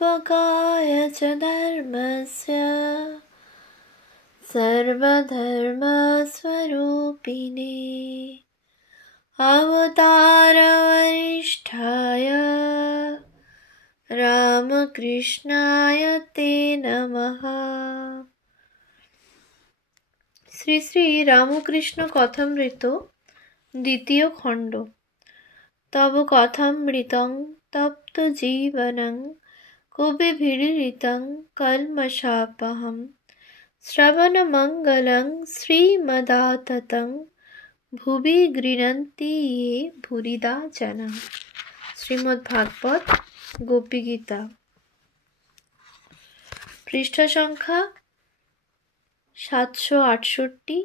संस्थापकाय च धर्मस्य सर्वधर्मस्वरूपिणे अवतारवरिष्ठाय रामकृष्णाय ते नमः। শ্রী শ্রী রামকৃষ্ণ কথামৃত দ্বিতীয় খণ্ড। তব কথামৃতং তপ্ত জীবনং কবিভিরীরিতং কল্মষাপহম শ্রবণমঙ্গলং শ্রীমদাততং ভুবি গৃহন্তি ये ভুরিদা জনা। শ্রীমদ্ভাগবত গোপীগীতা, পৃষ্ঠা সংখ্যা 768,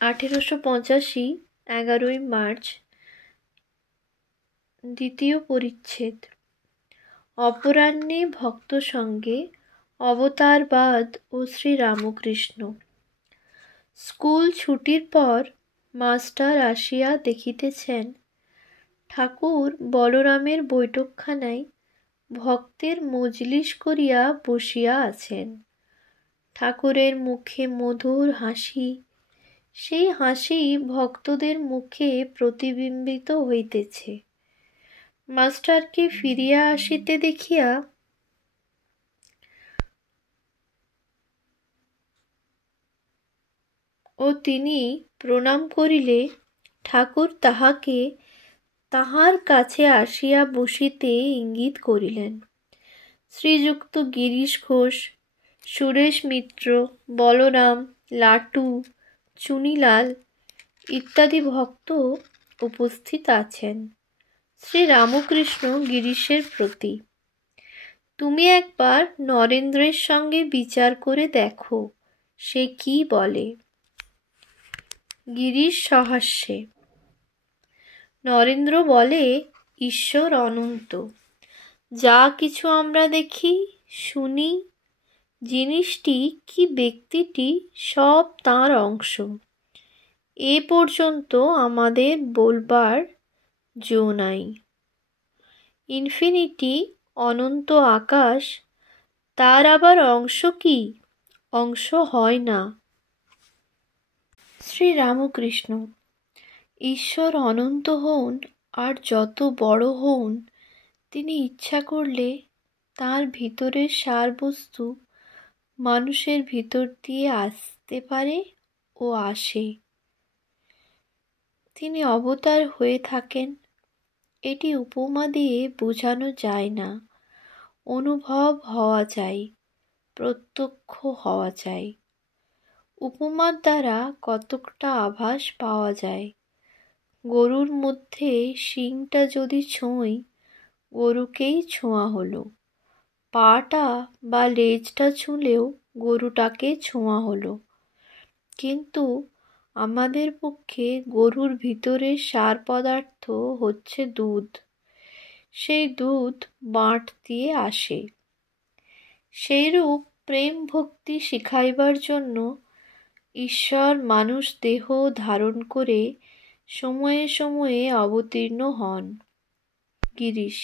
1885, 11 মার্চ, দ্বিতীয় পরিচ্ছেদ। অপরাহ্নে ভক্ত সঙ্গে অবতারবাদ ও শ্রীরামকৃষ্ণ। স্কুল ছুটির পর মাস্টার আসিয়া দেখিতেছেন ঠাকুর বলরামের বৈঠকখানায় ভক্তের মজলিস করিয়া বসিয়া আছেন। ঠাকুরের মুখে মধুর হাসি, সেই হাসি ভক্তদের মুখে প্রতিবিম্বিত হইতেছে। মাস্টারকে ফিরিয়া আসিতে দেখিয়া ও তিনি প্রণাম করিলে ঠাকুর তাহাকে তাহার কাছে আসিয়া বসিতে ইঙ্গিত করিলেন। শ্রীযুক্ত গিরিশ ঘোষ, সুরেশ মিত্র, বলরাম, লাটু, চুনিলাল ইত্যাদি ভক্ত উপস্থিত আছেন। শ্রীরামকৃষ্ণ গিরিশের প্রতি: তুমি একবার নরেন্দ্রের সঙ্গে বিচার করে দেখো, সে কি বলে। গিরিশ সহাস্যে: নরেন্দ্র বলে, ঈশ্বর অনন্ত। যা কিছু আমরা দেখি, শুনি, জিনিসটি কি ব্যক্তিটি সব তাঁর অংশ। এ পর্যন্ত আমাদের বলবার জো নাই। ইনফিনিটি, অনন্ত আকাশ, তার আবার অংশ কি? অংশ হয় না। শ্রীরামকৃষ্ণ: ঈশ্বর অনন্ত হন আর যত বড় হন, তিনি ইচ্ছা করলে তাঁর ভিতরের সারবস্তু মানুষের ভিতর দিয়ে আসতে পারে ও আসে। তিনি অবতার হয়ে থাকেন, এটি উপমা দিয়ে বোঝানো যায় না। অনুভব হওয়া চাই, প্রত্যক্ষ হওয়া চাই। উপমার দ্বারা কতকটা আভাস পাওয়া যায়। গরুর মধ্যে শিংটা যদি ছোঁই, গরুকেই ছোঁয়া হলো। পাটা বা লেজটা ছুঁলেও গরুটাকে ছোঁয়া হলো। কিন্তু আমাদের পক্ষে গরুর ভিতরের সার পদার্থ হচ্ছে দুধ। সেই দুধ বাঁট দিয়ে আসে। সেইরূপ প্রেম ভক্তি শিখাইবার জন্য ঈশ্বর মানুষ দেহ ধারণ করে সময়ে সময়ে অবতীর্ণ হন। গিরিশ: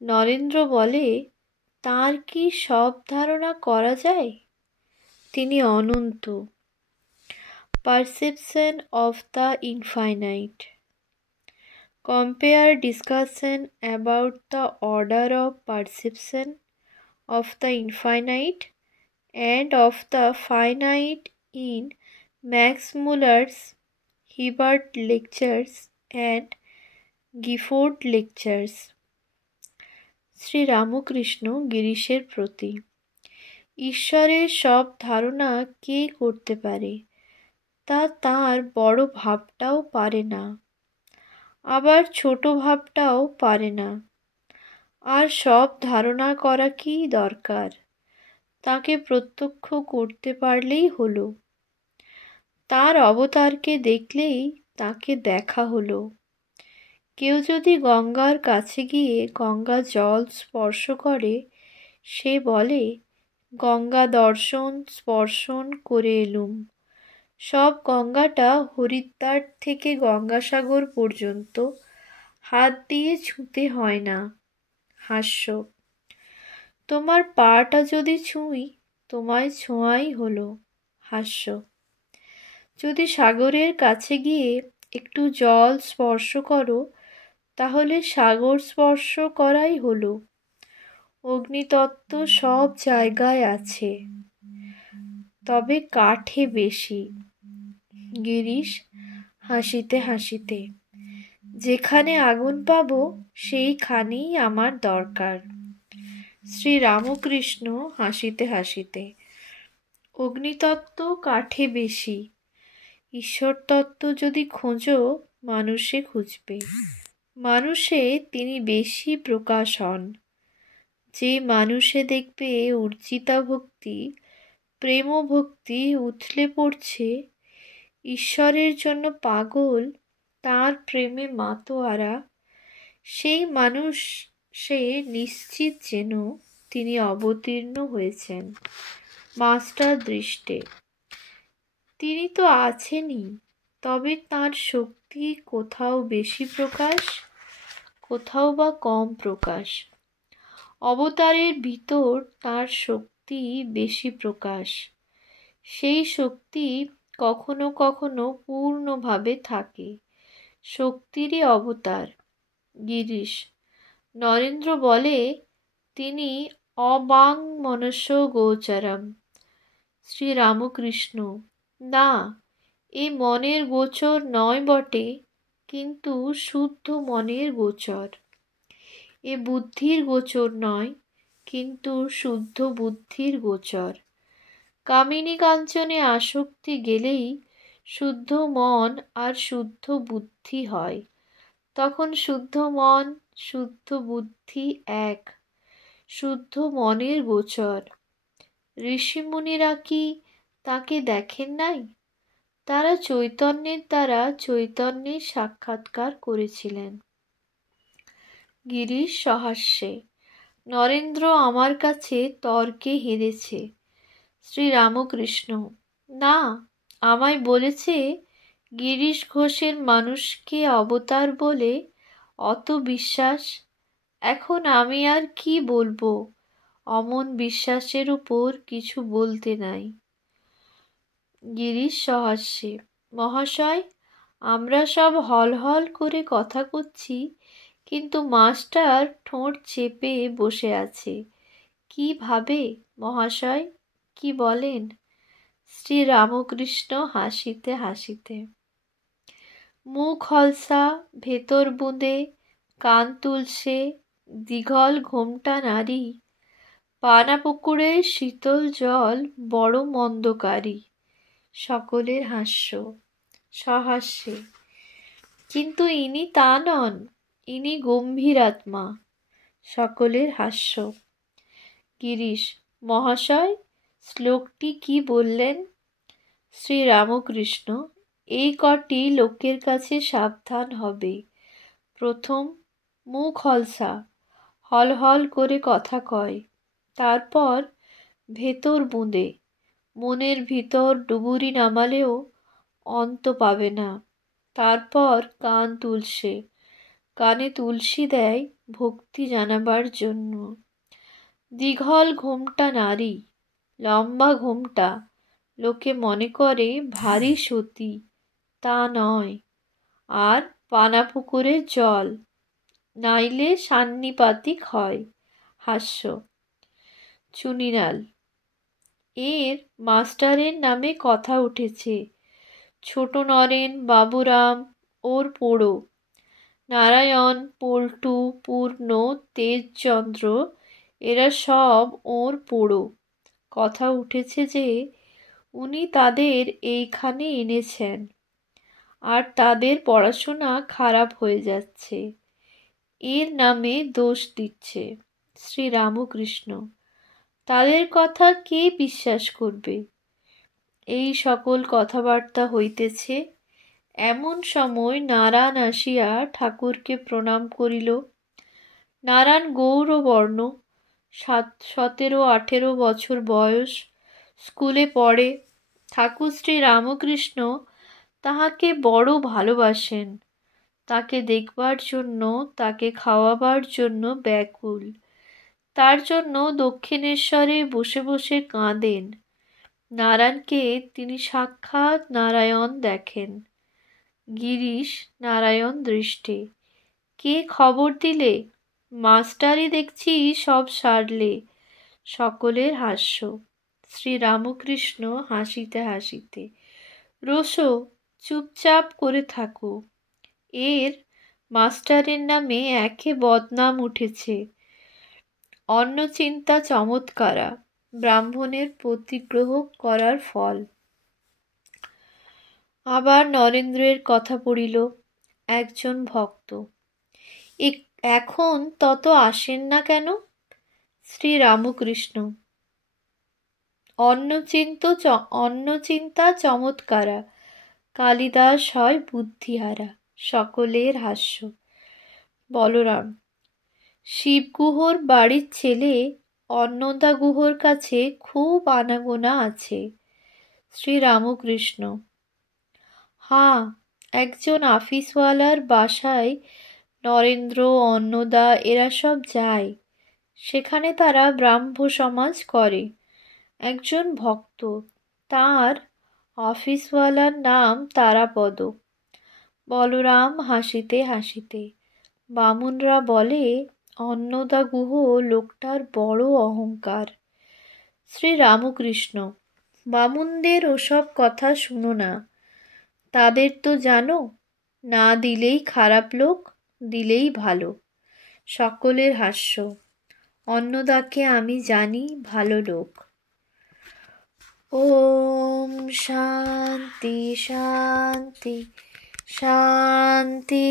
নরেন্দ্র বলে, তাঁর কি সব ধারণা করা যায়? তিনি অনন্ত। Perception of the infinite. Compare discussion about the order of perception of the infinite and of the finite in Max Muller's Hibbert Lectures and Gifford Lectures. Sri Ramakrishna গিরিশের প্রতি: ঈশ্বরের সব ধারণা কে করতে পারে? তা তাঁর বড় ভাবটাও পারে না, আবার ছোট ভাবটাও পারে না। আর সব ধারণা করা কি দরকার? তাকে প্রত্যক্ষ করতে পারলেই হলো। তাঁর অবতারকে দেখলেই তাকে দেখা হলো। কেউ যদি গঙ্গার কাছে গিয়ে গঙ্গা জল স্পর্শ করে, সে বলে, গঙ্গা দর্শন স্পর্শন করে এলুম। সব গঙ্গাটা হরিদ্বার থেকে গঙ্গাসাগর পর্যন্ত হাত দিয়ে ছুঁতে হয় না। হাস্য: তোমার পাটা যদি ছুঁই, তোমায় ছোঁয়াই হলো হাস্য। যদি সাগরের কাছে গিয়ে একটু জল স্পর্শ করো, তাহলে সাগর স্পর্শ করাই হলো। অগ্নিতত্ত্ব সব জায়গায় আছে, তবে কাঠে বেশি। গিরিশ হাসিতে হাসিতে, যেখানে আগুন পাবো সেইখানেই আমার দরকার। শ্রী রামকৃষ্ণ হাসিতে হাসিতে, অগ্নিতত্ত্ব কাঠে বেশি, ঈশ্বর তত্ত্ব যদি খোঁজো মানুষে খুঁজবে। মানুষে তিনি বেশি প্রকাশ হন। যে মানুষে দেখবে উর্জিতা ভক্তি, প্রেম ভক্তি উথলে পড়ছে, ঈশ্বরের জন্য পাগল, তার প্রেমে মাতোয়ারা, সেই মানুষ সে নিশ্চিত যেন তিনি অবতীর্ণ হয়েছেন মাস্টার দৃষ্টে। তিনি তো আছেনই, তবে তাঁর শক্তি কোথাও বেশি প্রকাশ, কোথাও বা কম প্রকাশ। অবতারের ভিতর তাঁর শক্তি বেশি প্রকাশ। সেই শক্তি কখনো কখনো পূর্ণভাবে থাকে, শক্তিরই অবতার। গিরিশ, নরেন্দ্র বলে তিনি অবাং মনস্য গোচরম। শ্রী রামকৃষ্ণ, না, এ মনের গোচর নয় বটে, কিন্তু শুদ্ধ মনের গোচর। এ বুদ্ধির গোচর নয়, কিন্তু শুদ্ধ বুদ্ধির গোচর। কামিনী কাঞ্চনে আসক্তি গেলেই শুদ্ধ মন আর শুদ্ধ বুদ্ধি হয়। তখন শুদ্ধ মন শুদ্ধ বুদ্ধি এক, শুদ্ধ মনের গোচর। ঋষিমুনিরা কি তাকে দেখেন নাই? তারা চৈতন্যের দ্বারা চৈতন্যের সাক্ষাৎকার করেছিলেন। গিরিশ সহাস্যে, নরেন্দ্র আমার কাছে তর্কে হেরেছে। শ্রী রামকৃষ্ণ, না, আমায় বলেছে গিরিশ ঘোষের মানুষকে অবতার বলে অত বিশ্বাস। এখন আমি আর কি বলবো, অমন বিশ্বাসের উপর কিছু বলতে নাই। গিরিশ সহাস্যে, মহাশয়, আমরা সব হল হল করে কথা করছি, কিন্তু মাস্টার ঠোঁট চেপে বসে আছে। কি ভাবে মহাশয়, কি বলেন? শ্রী রামকৃষ্ণ হাসিতে হাসিতে, মুখ হলসা, ভেতর বুঁদে, কান তুলসে, দীঘল ঘোমটা নারী, পানা পুকুরের শীতল জল বড় মন্দকারী। সকলের হাস্য। সহাস্যে, কিন্তু ইনি তা নন, ইনি গম্ভীর আত্মা। সকলের হাস্য। গিরিশ, মহাশয়, শ্লোকটি কি বললেন? শ্রী রামকৃষ্ণ, এই কটি লোকের কাছে সাবধান হবে। প্রথম, মুখ হলসা, হল হল করে কথা কয়। তারপর ভেতর বুঁদে, মনের ভিতর ডুবুরি নামালেও অন্ত পাবে না। তারপর কান তুলসে, কানে তুলসী দেয় ভক্তি জানাবার জন্য। দীঘল ঘোমটা নারী, লম্বা ঘোমটা লোকে মনে করে ভারী সতী, তা নয়। আর পানা পুকুরের জল, নাইলে সান্নিপাতিক হয়। হাস্য। চুনিলাল, এর মাস্টারের নামে কথা উঠেছে। ছোট নরেন, বাবুরাম ওর পোড়ো, নারায়ণ, পল্টু, পূর্ণ, তেজচন্দ্র এরা সব ওর পোড়ো। কথা উঠেছে যে উনি তাদের এইখানে এনেছেন, আর তাদের পড়াশোনা খারাপ হয়ে যাচ্ছে, এর নামে দোষ দিচ্ছে। শ্রী রামকৃষ্ণ, তাদের কথা কে বিশ্বাস করবে? এই সকল কথাবার্তা হইতেছে, এমন সময় নারায়ণ আসিয়া ঠাকুরকে প্রণাম করিল। নারায়ণ গৌরবর্ণ, 17-18 বছর বয়স, স্কুলে পড়ে। ঠাকুর শ্রী রামকৃষ্ণ তাহাকে বড় ভালোবাসেন, তাকে দেখবার জন্য, তাকে খাওয়াবার জন্য ব্যাকুল। তার জন্য দক্ষিণেশ্বরে বসে বসে কাঁদেন। নারায়ণকে তিনি সাক্ষাৎ নারায়ণ দেখেন। গিরিশ নারায়ণ দৃষ্টে। কে খবর দিলে? মাস্টারই দেখছি সব সারলে। সকলের হাস্য। শ্রীরামকৃষ্ণ হাসিতে হাসিতে, রোসো, চুপচাপ করে থাকো। এর মাস্টারের নামে একে বদনাম উঠেছে। অন্নচিন্তা চমৎকারা, ব্রাহ্মণের প্রতিগ্রহ করার ফল। আবার নরেন্দ্রের কথা পড়িল। একজন ভক্ত, এখন তত আসেন না কেন? শ্রীরামকৃষ্ণ, অন্নচিন্তা চমৎকারা, কালিদাস হয় বুদ্ধিহারা। সকলের হাস্য। বলরাম, শিবগুহর বাড়ির ছেলে অন্নদা গুহর কাছে খুব আনাগোনা আছে। শ্রীরামকৃষ্ণ, হ্যাঁ, একজন আফিসওয়ালার বাসায় নরেন্দ্র, অন্নদা এরা সব যায়। সেখানে তারা ব্রাহ্ম সমাজ করে। একজন ভক্ত, তার অফিসওয়ালার নাম তারাপদ। বলরাম হাসিতে হাসিতে, বামুনরা বলে অন্নদা গুহ লোকটার বড় অহংকার। শ্রীরামকৃষ্ণ, বামুনদের ওসব কথা শুনো না। তাদের তো জানো, না দিলেই খারাপ লোক, দিলেই ভালো। সকলের হাস্য। অন্নদাকে আমি জানি ভালো লোক। ওম শান্তি শান্তি শান্তি।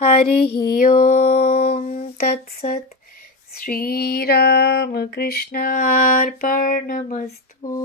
হরি ওম তৎসৎ। শ্রীরামকৃষ্ণার্পণমস্তু।